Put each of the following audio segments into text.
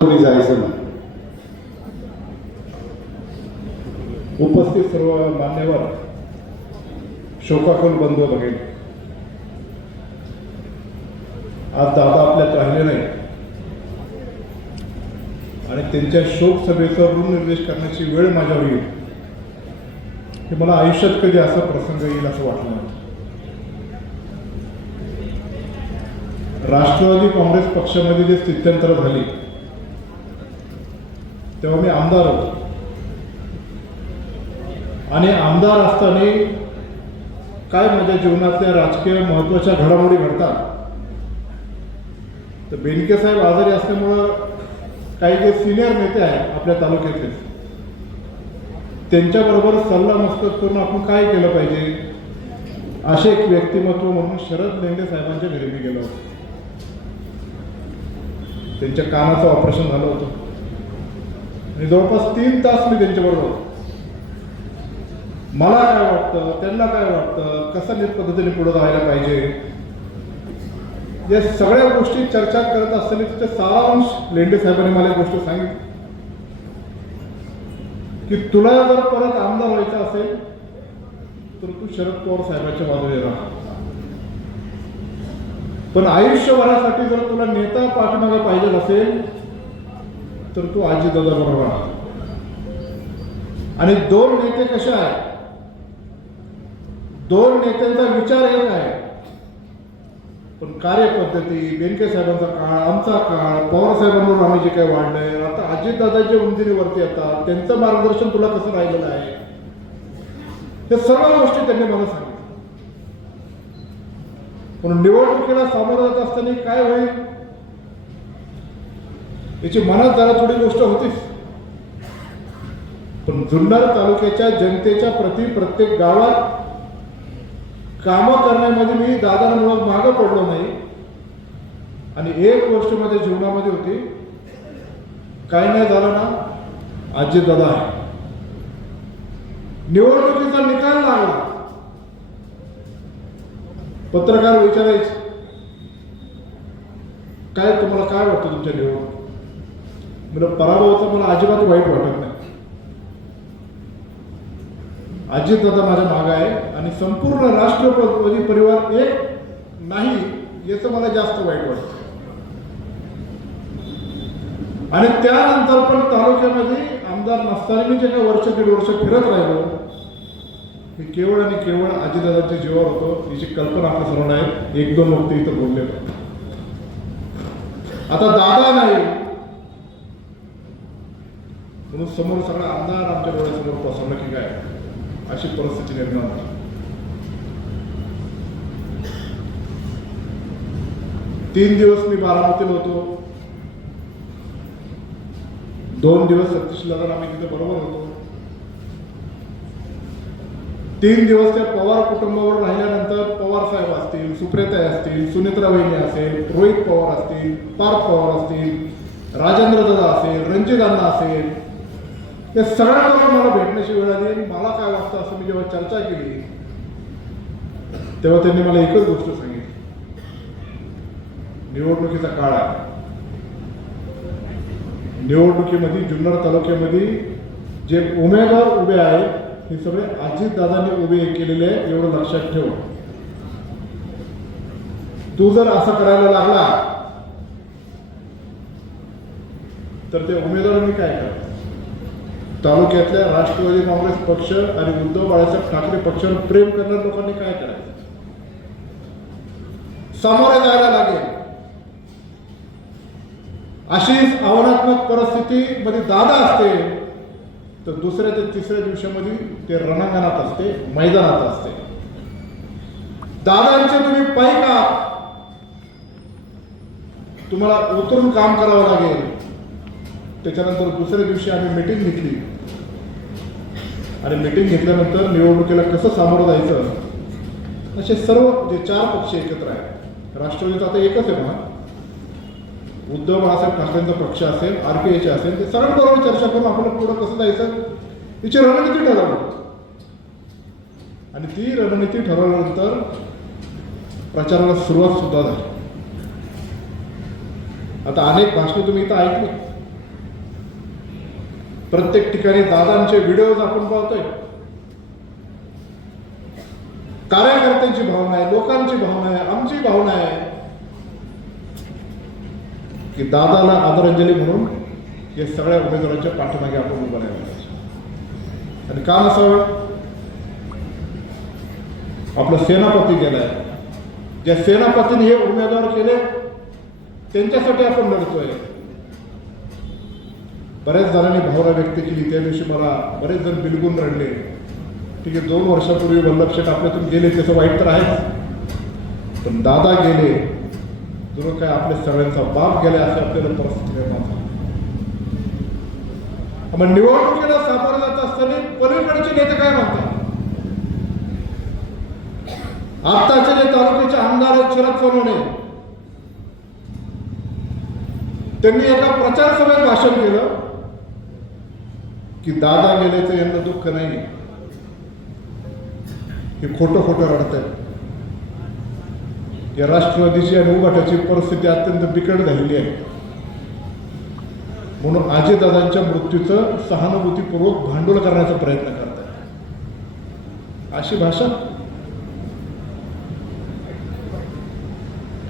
कोणी जायचं नाही. उपस्थित सर्व मान्यवर शोकाकुल बंधू बघेल आज दादा आपल्यात राहिले नाही. आणि त्यांच्या शोक सभेचा ऋण निर्देश करण्याची वेळ माझ्यावर येईल. हे मला आयुष्यात कधी असा प्रसंग येईल असं वाटलं नाही. राष्ट्रवादी काँग्रेस पक्षामध्ये जे स्थित्यंतर झाली तेव्हा मी आमदार होतो. आणि आमदार असताना काय माझ्या जीवनातल्या राजकीय महत्त्वाच्या घडामोडी घडतात? तर बेनके साहेब आजारी असल्यामुळं काही जे सिनियर नेते आहेत आपल्या तालुक्यातले त्यांच्याबरोबर सल्ला मस्तक करून आपण काय केलं पाहिजे? असे एक व्यक्तिमत्व म्हणून शरद लेंडे साहेबांच्या घरी मी गेलो होतो. त्यांच्या कानाचं ऑपरेशन झालं होतं. आणि जवळपास तीन तास मी त्यांच्याबरोबर होतो. मला काय वाटतं त्यांना काय वाटतं कसं नीट पद्धतीने पुढे जायला पाहिजे? या सगळ्या गोष्टी चर्चा करत असताना तिथे सारांश लेंडे साहेबांनी मला एक गोष्ट सांगितली. की तुला जर परत आमदार व्हायचं असेल तर तू शरद पवार साहेबांच्या बाजूने राहा. पण आयुष्यभरासाठी जर तुला नेता पाठीमागे पाहिजे असेल तर तू आजी दादा बरोबर आहे आणि दोन नेते कसे आहेत? दोन नेत्यांचा विचार एक आहे. पण कार्यपद्धती बेनके साहेबांचा काळ आमचा काळ पवार साहेबांवर आम्ही जे काही वाढलंय आता अजित उंदिरीवरती येतात त्यांचं मार्गदर्शन तुला कसं राहिलेलं आहे? हे सर्व गोष्टी त्यांनी मला सांगितलं पण निवडणुकीला सामोरं जात असताना काय होईल? त्याची मनात जरा थोडी गोष्ट होतीच. पण जुन्नर तालुक्याच्या जनतेच्या प्रति प्रत्येक गावात कामं करण्यामध्ये मी दादांमुळे मागं पडलो नाही. आणि एक गोष्ट माझ्या जीवनामध्ये होती. काय नाही झालं ना आजी दादा आहे. निवडणुकीचा निकाल लागला. पत्रकार विचारायचे काय तुम्हाला काय वाटतं तुमच्या निवडणूक म्हणजे पराभवाचा मला अजिबात वाईट वाटत नाही. अजित दादा माझ्या मागे आहे आणि संपूर्ण राष्ट्रपती परिवार एक नाही याचं मला जास्त वाईट वाटतं. आणि त्यानंतर पण तालुक्यामध्ये आमदार नसताना मी जे काही वर्ष दीड वर्ष फिरत राहिलो मी केवळ आणि केवळ अजितदादांच्या जीवावर होतो. याची कल्पना आपल्या सर्वांना आहे. एक दोन वक्ते इथं बोलले आता दादा नाही म्हणून समोर सगळा आमदार आमच्या डोळ्यासमोर पसरलं की काय? अशी परिस्थिती निर्माण झाली तीन दिवस मी बारामतीला होतो. दोन दिवस सतीश दादा आम्ही तिथे बरोबर होतो. तीन दिवस त्या पवार कुटुंबावर राहिल्यानंतर पवार साहेब असतील सुप्रेता असतील सुनेत्रा वहिनी असेल रोहित पवार असतील पार्थ पवार असतील राजेंद्र दादा असेल रणजित अण्णा असेल या सगळ्यांना मला भेटण्याची वेळ आली आणि मला काय वाटतं असं मी जेव्हा चर्चा केली तेव्हा त्यांनी मला एकच गोष्ट सांगितली. निवडणुकीचा काळ आहे. निवडणुकीमध्ये जुन्नर तालुक्यामध्ये जे उमेदवार उभे आहेत हे सगळे अजितदादांनी उभे केलेले आहे एवढं लक्षात ठेव. तू जर असं करायला लागला तर ते उमेदवारांनी काय करतात तालुक्यातल्या राष्ट्रवादी काँग्रेस पक्ष आणि उद्धव बाळासाहेब ठाकरे पक्षावर प्रेम करणाऱ्या लोकांनी काय करायचं? सामोरे जायला लागेल. अशीच आव्हानात्मक परिस्थितीमध्ये दादा असते तर दुसऱ्या ते तिसऱ्या दिवसामध्ये ते रणांगणात असते मैदानात असते. दादांचे तुम्ही पायी का? तुम्हाला उतरून काम करावं लागेल. त्याच्यानंतर दुसऱ्या दिवशी आम्ही मिटिंग घेतली. आणि मिटिंग घेतल्यानंतर निवडणुकीला कसं सामोरं जायचं? असे सर्व जे चार पक्ष एकत्र आहेत. राष्ट्रवादीचा आता एकच आहे म्हणा. उद्धव बाळासाहेब ठाकरेंचा पक्ष असेल आर पी एचे असेल ते सगळ्यांबरोबर चर्चा करून आपण पुढं कसं जायचं? तिची रणनीती ठरवली. आणि ती रणनीती ठरवल्यानंतर प्रचाराला सुरुवात सुद्धा झाली. आता अनेक भाषणं तुम्ही इथं ऐकली. प्रत्येक ठिकाणी दादांचे व्हिडिओज आपण पाहतोय. कार्यकर्त्यांची भावना आहे लोकांची भावना आहे आमची भावना आहे की दादाला आदरांजली म्हणून या सगळ्या उमेदवारांच्या पाठीमागे आपण उभं राहायला पाहिजे आणि काम असावं आपला सेनापती गेलाय. ज्या सेनापतीने हे उमेदवार केले त्यांच्यासाठी आपण लढतोय. बऱ्याच जणांनी भावना व्यक्त केली. त्या दिवशी मला बरेच जण बिलगून रडले. ठीक आहे दोन वर्षापूर्वी वल्लभ आपल्यातून गेले त्याचं वाईट तर आहेच. पण दादा गेले. जो काय आपल्या सगळ्यांचा बाप गेला असं आपल्याला परिस्थिती निर्माण झाली. मग निवडणुकीला सामोरं जात असताना पलीकडचे नेते काय म्हणतात? आत्ताचे जे तालुक्याचे आमदार आहेत शरद सोनवणे त्यांनी एका प्रचार सभेत भाषण केलं. की दादा गेल्याचं यांना दुःख नाही. हे खोटं खोटं रडत या राष्ट्रवादीची आणि उघाटाची परिस्थिती अत्यंत बिकट झालेली आहे. म्हणून आजीदादांच्या मृत्यूचं सहानुभूतीपूर्वक भांडवल करण्याचा प्रयत्न करतात अशी भाषा?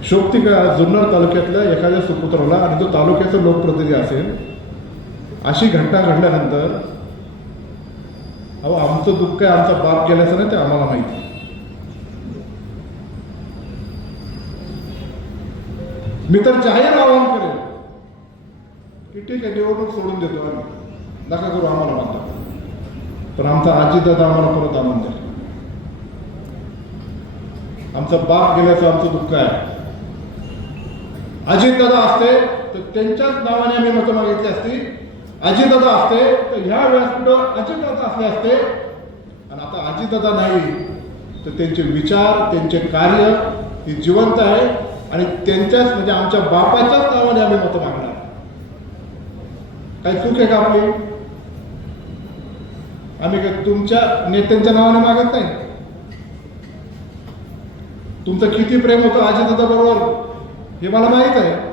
शोभती का जुन्नर तालुक्यातल्या एखाद्या सुपुत्राला आणि तो तालुक्याचा लोकप्रतिनिधी असेल अशी घटना घडल्यानंतर अहो आमचं दुःख आहे आमचा बाप गेल्याचं नाही ते आम्हाला माहिती. मी तर जाहीर आवाहन करेन की ठीक आहे निवडणूक सोडून देतो आम्ही. नका करू आम्हाला म्हणतो पण आमचा आजीदादा आम्हाला परत आणून द्या. आमचा बाप गेल्याचं आमचं दुःख आहे. अजितदादा असते तर त्यांच्याच नावाने आम्ही मतं मागितली असती अजितदादा असते तर ह्या व्यासपीठावर अजितदादा असले असते. आणि आता अजितदादा नाही तर त्यांचे विचार त्यांचे कार्य हे जिवंत आहे. आणि त्यांच्याच म्हणजे आमच्या बापाच्याच नावाने आम्ही मतं मागणार. काही चूक आहे का आपली? आम्ही काय तुमच्या नेत्यांच्या नावाने मागत नाही? तुमचं किती प्रेम होतं अजितदादा बरोबर? हे मला माहीत आहे.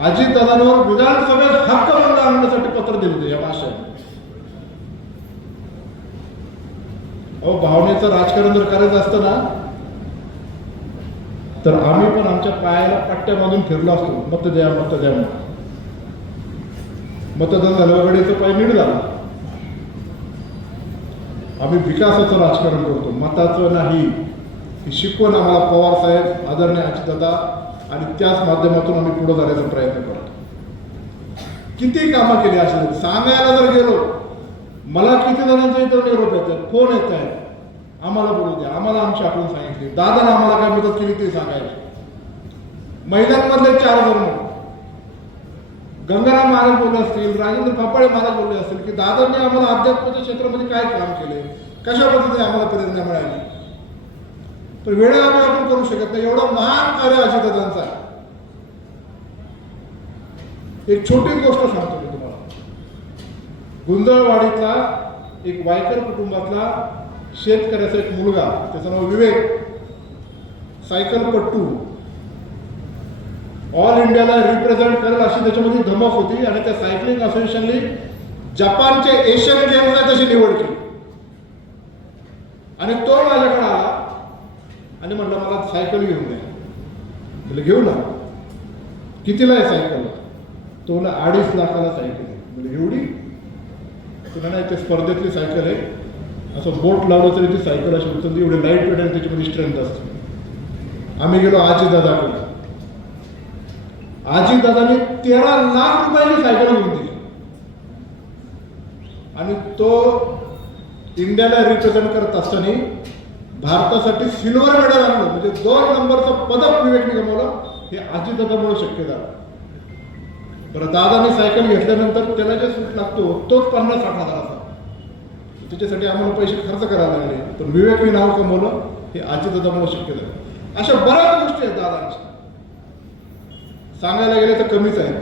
अजितदादांवर विधानसभेत हक्क बंद आणण्यासाठी पत्र दिलं होते या भाषेत. अहो भावनेचं राजकारण जर करायचं असतं ना तर आम्ही पण आमच्या पायाला पट्ट्या बांधून फिरलो असतो मत द्या मत द्या म्हणून. मतदान झालं वेळेचं पाय नीट झाला. आम्ही विकासाचं राजकारण करतो मताचं नाही. ही शिकवण आम्हाला पवार साहेब आदरणीय अजितदादा आणि त्याच माध्यमातून आम्ही पुढे जाण्याचा प्रयत्न करतो. किती कामं केली अशी सांगायला जर गेलो मला किती जणांचा इतर निरोप येतात कोण येत आहेत आम्हाला बोलू द्या आम्हाला आमची आठवण सांगितली. दादाने आम्हाला काय मदत केली ते सांगायला महिलांमधले चार जण गंगाराम महाराज बोलले असतील राजेंद्र फापाळे महाराज बोलले असतील की दादांनी आम्हाला अध्यात्माच्या क्षेत्रामध्ये काय काम केले कशा पद्धतीने आम्हाला प्रेरणा मिळाली? तर वेळेला आपण करू शकत नाही. एवढं महान कार्य अजितदादांचा आहे. एक छोटी गोष्ट सांगतो मी तुम्हाला. गुंजळवाडीतला एक वायकर कुटुंबातला शेतकऱ्याचा एक मुलगा त्याचं नाव विवेक सायकलपट्टू ऑल इंडियाला रिप्रेझेंट करेल अशी त्याच्यामध्ये धमक होती आणि त्या सायकलिंग असोसिएशनने जपानचे एशियन गेम्सला त्याची निवड केली. आणि तो माझ्याकडे आला. आणि म्हटलं मला सायकल घेऊन द्या म्हटलं घेऊ ना. कितीला आहे सायकल? तो म्हणला अडीच लाखाला सायकल आहे. म्हणजे एवढी? तुला नाही ते स्पर्धेतली सायकल आहे. असं बोट लावलं तरी ती सायकल अशी उचलते एवढी लाइट वेट आणि त्याच्यामध्ये स्ट्रेंथ असते. आम्ही गेलो आजी दादाकडे आजी दादाने तेरा लाख रुपयाची सायकल घेऊन दिली. आणि तो इंडियाला रिप्रेझेंट करत असताना भारतासाठी सिल्वर मेडल आणलं. म्हणजे दोन नंबरचं पदक विवेकने गमावलं. हे अजितदादामुळे शक्य झालं. बरं दादाने सायकल घेतल्यानंतर त्याला जे सूट लागतो तोच पन्नास साठ हजाराचा. त्याच्यासाठी आम्हाला पैसे खर्च करायला लागले. पण विवेकने नाव कमवलं. हे अजितदादामुळे शक्य झालं. अशा बऱ्याच गोष्टी आहेत दादांच्या. सांगायला गेले तर कमीच आहेत.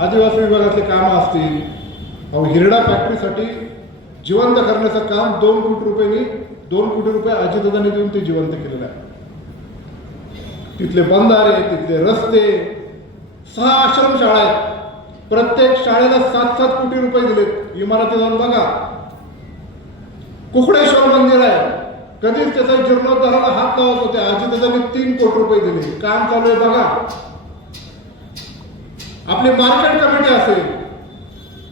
आदिवासी विभागातले कामं असतील. अहो हिरडा फॅक्टरीसाठी जिवंत करण्याचं काम दोन कोटी रुपयांनी दोन कोटी रुपये अजितदादांनी देऊन ते जिवंत केलेलं आहे. तिथले बंधारे तिथले रस्ते सहा आश्रमशाळा आहेत. प्रत्येक शाळेला सात सात कोटी रुपये दिलेत. इमारती जाऊन बघा. कुकडेश्वर मंदिर आहे. कधीच त्याचा जीर्णोद्धाराला हात लावत होते. आजी तीन कोटी रुपये दिले. काम चालू आहे बघा. आपली मार्केट कमिटी असेल.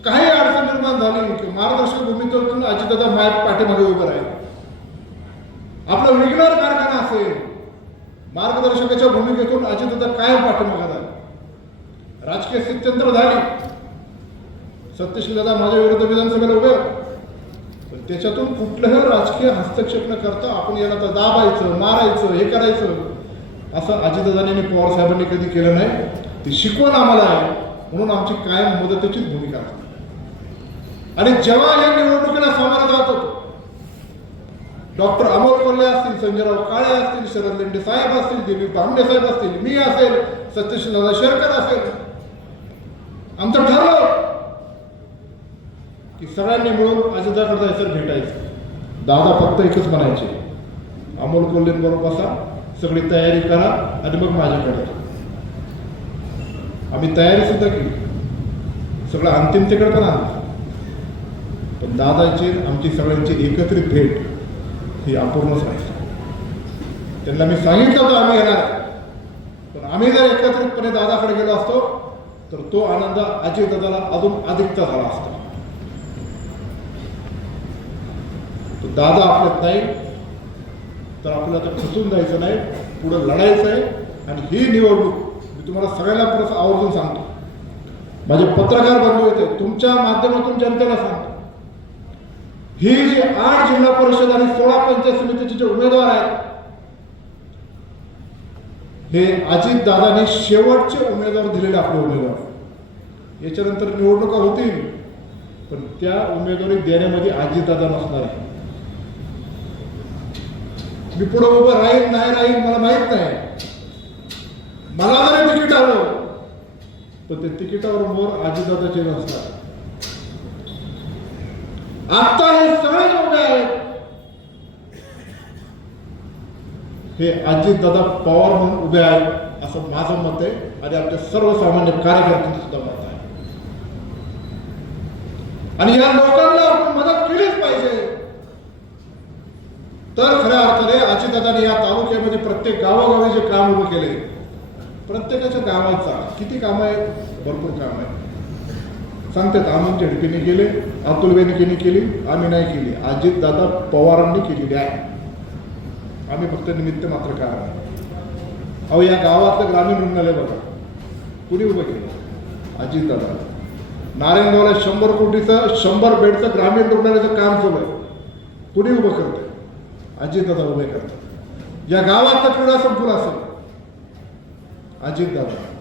काही अडचण निर्माण झाली की मार्गदर्शक भूमिकेतून अजितदादा माय पाठीमागे उभं राहील. आपला विघ्नर कारखाना असेल. मार्गदर्शकाच्या भूमिकेतून अजितदादा कायम पाठीमागे झाले. राजकीय स्थित्यंतर झाली. सत्यशील दादा माझ्या विरुद्ध विधानसभेला उभे त्याच्यातून कुठलंही राजकीय हस्तक्षेप न करता आपण याला तर दाबायचं मारायचं हे करायचं असं अजितदादांनी आणि पवार साहेबांनी कधी केलं नाही. ती शिकवण आम्हाला आहे. म्हणून आमची कायम मदतीचीच भूमिका असते. आणि जेव्हा या निवडणुकीला सामोरं जात होतो डॉक्टर अमोल कोल्हे असतील संजयराव काळे असतील शरद लेंडे साहेब असतील दिलीप भांडे साहेब असतील मी असेल सतीश दादा शेरकर असेल. आमचं ठरलं की सगळ्यांनी मिळून अजिताकडे जायचं भेटायचं. दादा फक्त एकच म्हणायचे अमोल कोल्हेंबरोबर बसा सगळी तयारी करा आणि मग माझ्याकडे आम्ही तयारी सुद्धा केली. सगळं अंतिमतेकडे पण आणलं. पण दादाची आमची सगळ्यांची एकत्रित भेट ही अपूर्णच राहील त्यांना मी सांगितलं होतं आम्ही येणार. पण आम्ही जर एकत्रितपणे दादाकडे गेलो असतो तर तो आनंद अजय दादाला अजून अधिकचा झाला असता. तो दादा आपल्यात नाही तर आपल्याला तर खचून जायचं नाही पुढं लढायचं आहे आणि ही निवडणूक मी तुम्हाला सगळ्यांना परत आवर्जून सांगतो. माझे पत्रकार बंधू येते तुमच्या माध्यमातून जनतेला सांगतो. ही जी आठ जिल्हा परिषद आणि सोळा पंचायत समितीचे जे उमेदवार आहेत हे अजित दादाने शेवटचे उमेदवार दिलेले आपले उमेदवार. याच्यानंतर निवडणुका होतील पण त्या उमेदवारी देण्यामध्ये अजित दादा नसणार आहे मी पुढे उभं राहील नाही राहील मला माहीत नाही. मला जरी तिकीट आलं तर ते तिकिटावर मोर अजितदादाचे नसतात आता हे सगळे लोक आहेत. हे अजितदादा पवार म्हणून उभे आहेत असं माझं मत आहे आणि आमच्या सर्वसामान्य कार्यकर्त्यांचं सुद्धा मत आहे. आणि या लोकांना आपण मदत केलीच पाहिजे. तर खऱ्या अर्थाने अजितदादांनी या तालुक्यामध्ये प्रत्येक गावोगावी जे काम उभं केले प्रत्येकाच्या गावात किती कामं आहेत? भरपूर काम आहेत. सांगतात आनंद झेडपीने केले अतुल बेनकेने केली आम्ही नाही केली. अजित दादा पवारांनी केलेली आहे आम्ही फक्त निमित्त मात्र काय आहे. अहो या गावातलं ग्रामीण रुग्णालय बघा. कुणी उभं केलं? अजित दादा नारायणगावला शंभर कोटीचं शंभर बेडचं ग्रामीण रुग्णालयाचं काम सुरू आहे. कुणी उभं करतंय? अजितदादा उभे करतात. या गावातलं क्रीडा संकुल असेल. अजितदादा.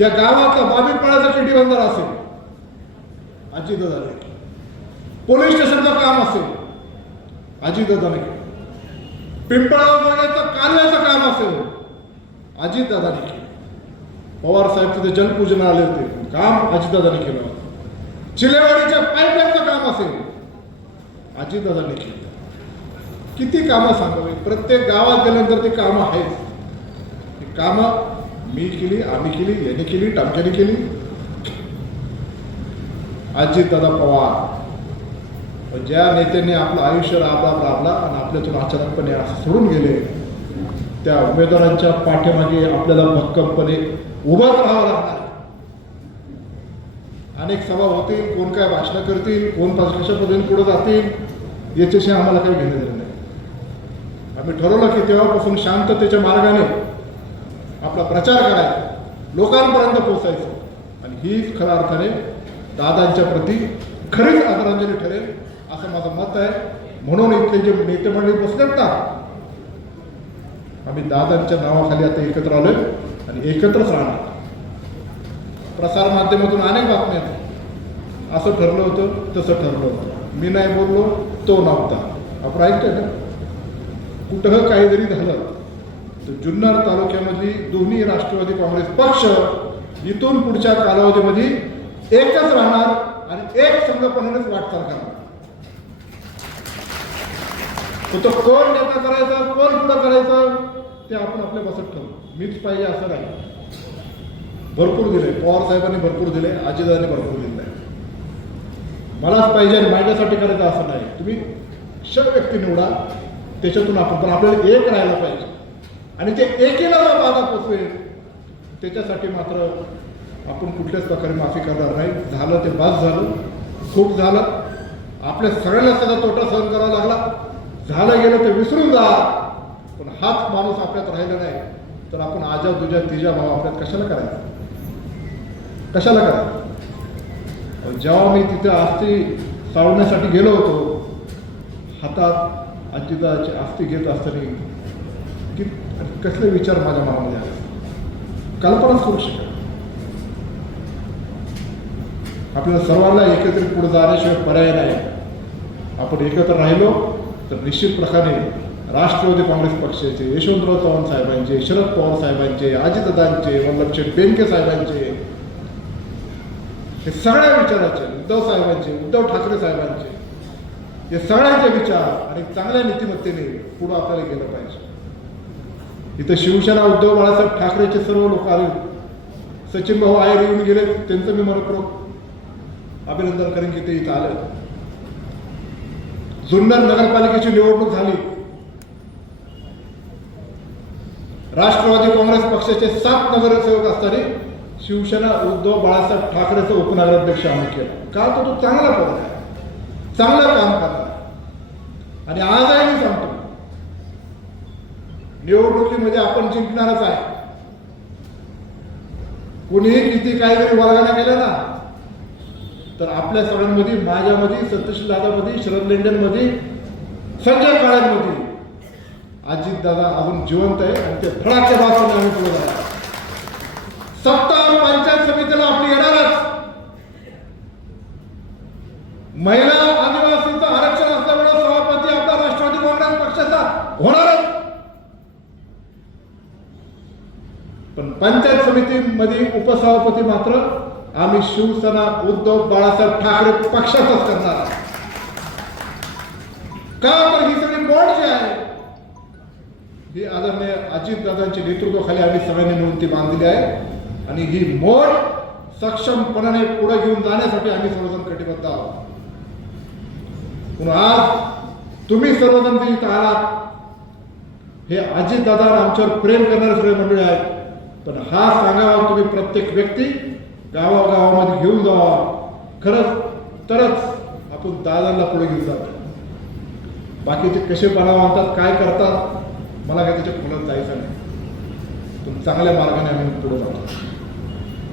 या गावातला बाबीपाळाचा केटी बंदर असेल अजितदादाने पोलीस स्टेशनचं काम असेल अजितदादाने केलं बागेचं कालव्याचं काम असेल अजितदादाने केलं पवार साहेब तिथे जलपूजन आले होते. काम अजितदादाने केलं होतं. चिलेवाडीच्या पाईपलाईनचं काम असेल अजितदादाने केलं. किती कामं सांगावी? प्रत्येक गावात गेल्यानंतर ते कामं आहेत. कामं मी केली आम्ही केली यांनी केली टामक्याने केली. अजितदादा पवार. ज्या नेत्यांनी आपलं आयुष्य राबला राबला आणि आपल्यातून अचानकपणे असं सोडून गेले त्या उमेदवारांच्या पाठीमागे आपल्याला भक्कमपणे उभं राहावं लागणार. अनेक सभा होतील कोण काय भाषणं करतील कोण कशा पद्धतीने पुढे जातील याच्याशी आम्हाला काही घेणं देणं नाही. आम्ही ठरवलं की तेव्हापासून शांततेच्या मार्गाने आपला प्रचार करायचा. लोकांपर्यंत पोचायचं आणि हीच खऱ्या अर्थाने दादांच्या प्रती खरीच आदरांजली ठरेल असं माझं मत आहे. म्हणून इथले जे नेते मंडळी बसलेत ना आम्ही दादांच्या नावाखाली आता एकत्र आलोय आणि एकत्रच राहणार. प्रसार माध्यमातून अनेक बातम्या असं ठरलं होतं तसं ठरलं होतं. मी नाही बोललो तो नव्हता. आपण ऐकतोय ना? कुठं काहीतरी झालं. जुन्नर तालुक्यामधली दोन्ही राष्ट्रवादी काँग्रेस पक्ष इथून पुढच्या कालावधीमध्ये एकच राहणार आणि एक संघपणेच वाटचाल करणार. तर तो कोण नेता करायचा कोण पुढं करायचं ते आपण आपल्या बसत ठरवू मीच पाहिजे असं नाही. भरपूर दिले. पवार साहेबांनी भरपूर दिले अजितदादांनी भरपूर दिले. मलाच पाहिजे आणि माझ्यासाठी करायचं असं नाही. तुम्ही श व्यक्ती निवडा. त्याच्यातून आपण पण आपल्याला एक राहायला पाहिजे. आणि ते एकेला जर बाधा पोचवेल त्याच्यासाठी मात्र आपण कुठल्याच प्रकारे माफी करणार नाही. झालं ते बाद झालं खूप झालं. आपल्या सगळ्यांना सगळा तोटा सहन करावा लागला. झालं गेलं ते विसरून जा. पण हाच माणूस आपल्यात राहिला नाही तर आपण आजा तुझ्या तिजा भाव आपल्यात कशाला करायचा? कशाला करायचं? जेव्हा मी तिथे आस्ती सावण्यासाठी गेलो होतो हातात अजिताची आस्ती घेत असताना कसले विचार माझ्या मनामध्ये आले? कल्पनाच करू शकत आपल्या सर्वांना एकत्रित पुढे जाण्याशिवाय पर्याय नाही. आपण एकत्र राहिलो तर निश्चित प्रकारे राष्ट्रवादी काँग्रेस पक्षाचे यशवंतराव चव्हाण साहेबांचे शरद पवार साहेबांचे अजितदादांचे वल्लभशेठ बेनके साहेबांचे हे सगळ्या विचाराचे उद्धव साहेबांचे उद्धव ठाकरे साहेबांचे हे सगळ्यांचे विचार आणि चांगल्या नीतिमत्तेने पुढं आपल्याला गेलं पाहिजे. इथं शिवसेना उद्धव बाळासाहेब ठाकरेचे सर्व लोक आले. सचिन भाऊ आयर येऊन गेले त्यांचं मी मनपूर्वक अभिनंदन करेन की ते इथं आले. जुन्नर नगरपालिकेची निवडणूक झाली. राष्ट्रवादी काँग्रेस पक्षाचे सात नगरसेवक असताना शिवसेना उद्धव बाळासाहेब ठाकरेचं उपनगराध्यक्ष आम्ही केलं. का तो तो चांगला पद आहे. चांगलं काम करणार. आणि आजही मी सांगतो निवडणुकीमध्ये आपण जिंकणारच आहे. कुणीही किती काही जरी वर्गाने केलं ना तर आपल्या सगळ्यांमध्ये माझ्यामध्ये सत्यशील दादामध्ये शरद लेंडनमध्ये संजय काळ्यांमध्ये अजित दादा अजून जिवंत आहे आणि ते फळाच्या वाचून आम्ही पुढे जाणार सत्ता पंचायत समितीला आपली येणारच. महिला आदिवासीचं आरक्षण असल्यामुळे सभापती आपला राष्ट्रवादी काँग्रेस पक्षाचा होणारच पण पंचायत समितीमध्ये उपसभापती मात्र आम्ही शिवसेना उद्धव बाळासाहेब ठाकरे पक्षातच करणार का तर ही सगळी बोर्ड जी आहे? ही आदरणीय अजितदादांच्या नेतृत्वाखाली आम्ही सगळ्यांनी मिळून ती बांधलेली आहे. आणि ही मोड सक्षमपणाने पुढे घेऊन जाण्यासाठी आम्ही सर्वजण कटिबद्ध आहोत. म्हणून आज तुम्ही सर्वजण जे इथं हे अजितदादा आणि आमच्यावर प्रेम करणारे सगळे मंडळी आहेत. पण हा सांगावा तुम्ही प्रत्येक व्यक्ती गावागावामध्ये घेऊन जावा. खरंच तरच आपण दादांना पुढे घेऊन जातो. बाकीचे कसे बनाव आणतात काय करतात मला काय त्याच्या फुलात जायचं नाही. पण चांगल्या मार्गाने आम्ही पुढे जातो.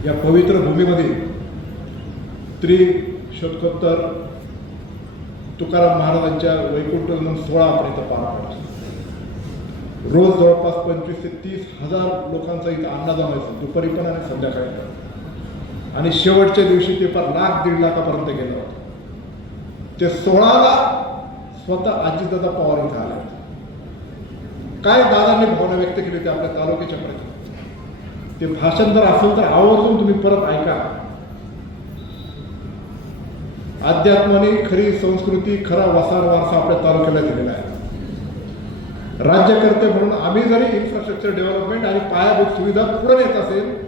या पवित्र भूमीमध्ये त्रि शतकोत्तर तुकाराम महाराजांच्या वैकुंठ सोळा आपण इथं पार पडतो. रोज जवळपास पंचवीस ते तीस हजार लोकांचा इथं अन्नदान व्हायचं. दुपारी पण आणि संध्याकाळी पण. आणि शेवटच्या दिवशी ते फार लाख दीड लाखापर्यंत गेलं होतं. ते सोळाला स्वतः अजितदादा पवार इथं आले काय दादांनी भावना व्यक्त केली ते आपल्या तालुक्याच्या प्रति? ते भाषण जर असेल तर आवर्जून तुम्ही परत ऐका. अध्यात्माने खरी संस्कृती खरा वसार वारसा आपल्या तालुक्याला दिलेला आहे. राज्यकर्ते म्हणून आम्ही जरी इन्फ्रास्ट्रक्चर डेव्हलपमेंट आणि पायाभूत सुविधा पुढे नेत असेल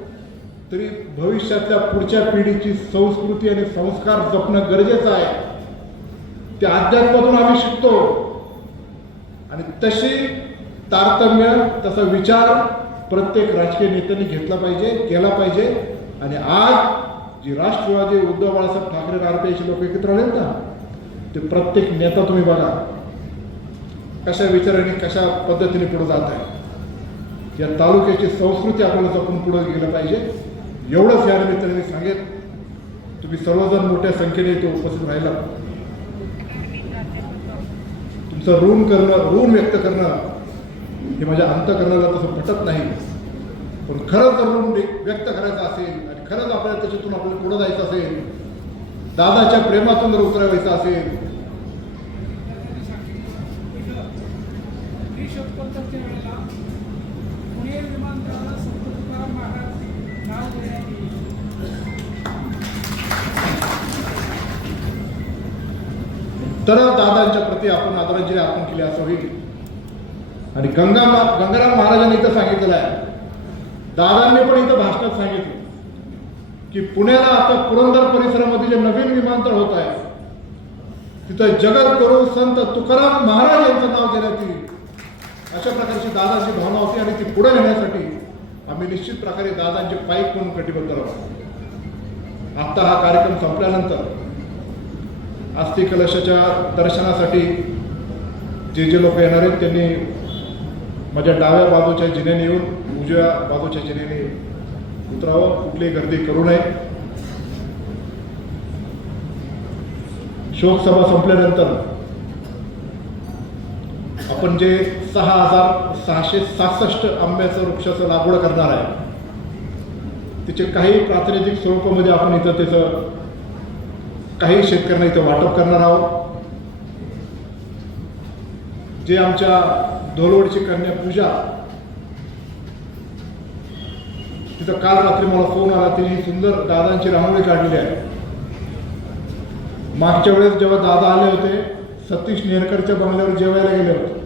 तरी भविष्यातल्या पुढच्या पिढीची संस्कृती आणि संस्कार जपणं गरजेचं आहे. ते अध्यात्मातून आम्ही शिकतो. आणि तशी तारतम्य तसा विचार प्रत्येक राजकीय नेत्यांनी घेतला पाहिजे केला पाहिजे. आणि आज जी राष्ट्रवादी उद्धव बाळासाहेब ठाकरे आरपीआयचे लोक एकत्र आलेत ना ते प्रत्येक नेता तुम्ही बघा. कशा विचाराने कशा पद्धतीने पुढे जात आहे? या तालुक्याची संस्कृती आपल्याला जपून पुढे गेलं पाहिजे. एवढंच या निमित्ताने मी सांगेन. तुम्ही सर्वजण मोठ्या संख्येने इथे उपस्थित राहिला. तुमचं ऋण करणं ऋण व्यक्त करणं हे माझ्या अंतकरणाला तसं पटत नाही. पण खरंच जर ऋण व्यक्त करायचं असेल आणि खरंच आपल्याला त्याच्यातून आपल्याला पुढे जायचं असेल दादाच्या प्रेमातून जर उतरावायचं असेल त्रिशोत्तरच्या वेळेला पुणे विमानतळाला संत तुकाराम महाराज नाव देण्यात येईल तर दादांच्या प्रती आपण आदरांजली अर्पण केली असं होईल. आणि गंगा गंगाराम महाराजांनी इथं सांगितलेलं आहे दादांनी पण इथं भाषणात सांगितलं. की पुण्याला आता पुरंदर परिसरामध्ये जे नवीन विमानतळ होत आहे तिथं जगत करून संत तुकाराम महाराज यांचं नाव देण्यात येईल. अशा प्रकारची दादाची भावना होती आणि ती पुढे नेण्यासाठी आम्ही निश्चित प्रकारे दादांचे पाईक म्हणून कटिबद्ध राहतो आता हा कार्यक्रम संपल्यानंतर आस्ती कलशाच्या दर्शनासाठी जे जे लोक येणार आहेत त्यांनी माझ्या डाव्या बाजूच्या जिन्याने येऊन उजव्या बाजूच्या जिन्याने उतरावं. कुठलीही गर्दी करू नये. शोकसभा संपल्यानंतर आपण जे सहा हजार सहाशे सहासष्ट आंब्याचं वृक्षाचं लागवड करणार आहे तिचे काही प्रातिनिधिक स्वरूपामध्ये आपण इथं त्याचं काही शेतकऱ्यांना इथं वाटप करणार आहोत. जे आमच्या धोलवडची कन्या पूजा तिथं काल रात्री मला फोन आला तिने सुंदर दादांची रांगोळी काढलेली आहे. मागच्या वेळेस जेव्हा दादा आले होते सतीश नेरकरच्या बंगल्यावर जेवायला गेले होते.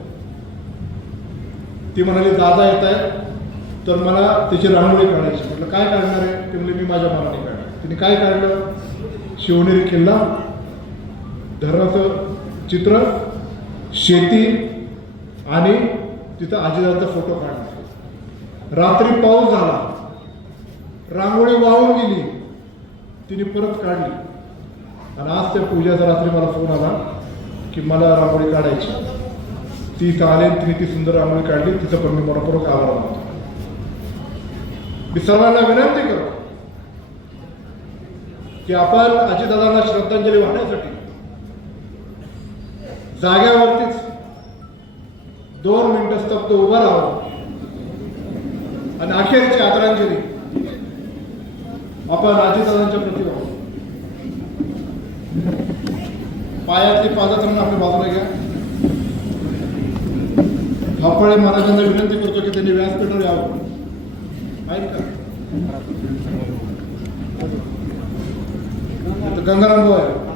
ती म्हणाली दादा येत आहेत. तर मला त्याची रांगोळी काढायची. म्हटलं काय काढणार आहे? ते म्हणले मी माझ्या मनाने काढलं तिने काय काढलं? शिवनेरी किल्ला धरणाचं चित्र शेती आणि तिथं आजीदांचा फोटो काढला. रात्री पाऊस झाला. रांगोळी वाहून गेली. तिने परत काढली. आणि आज त्या पूजाचा रात्री मला फोन आला की मला रांगोळी काढायची ती इथं तिने ती सुंदर रांगोळी काढली तिचं पण मी मनपूर्वक आभार मानतो. मी सर्वांना विनंती करतो की आपण अजितदादांना श्रद्धांजली वाहण्यासाठी जाग्यावरतीच दोन मिनिटं स्तब्ध उभं राहावं आणि अखेरची आदरांजली आपण अजितदादांच्या प्रती वाहू. पायातली पादत्रांना आपल्या बाजूला घ्या. थापळे महाराजांना विनंती करतो की त्यांनी व्यासपीठावर यावं. आहेत का? गंगाराम आहे